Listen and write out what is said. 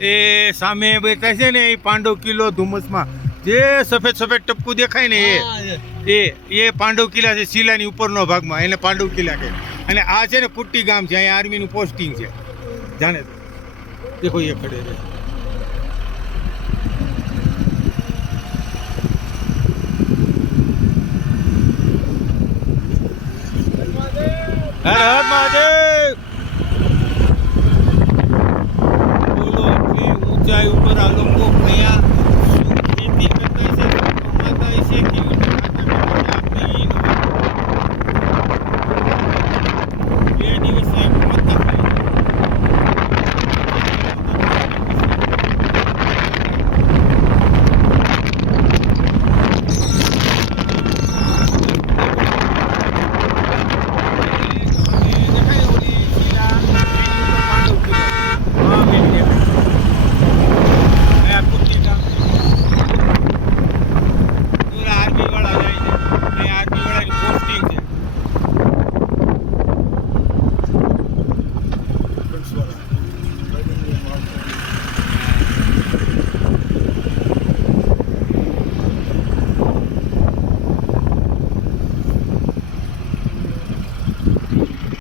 એ સામે બેઠા છે ને એ પાંડવ કિલ્લો ધુમ્મસમાં જે સફેદ સફેદ ટપકું દેખાય ને એ પાંડવ કિલ્લા છે. શિલાની ઉપરનો ભાગમાં એને પાંડવ કિલ્લા કહે. અને આ છે ને કુટ્ટી ગામ છે, અહીંયા આર્મીનું પોસ્ટિંગ છે. જાણે દેખો એ ખડે છે. હર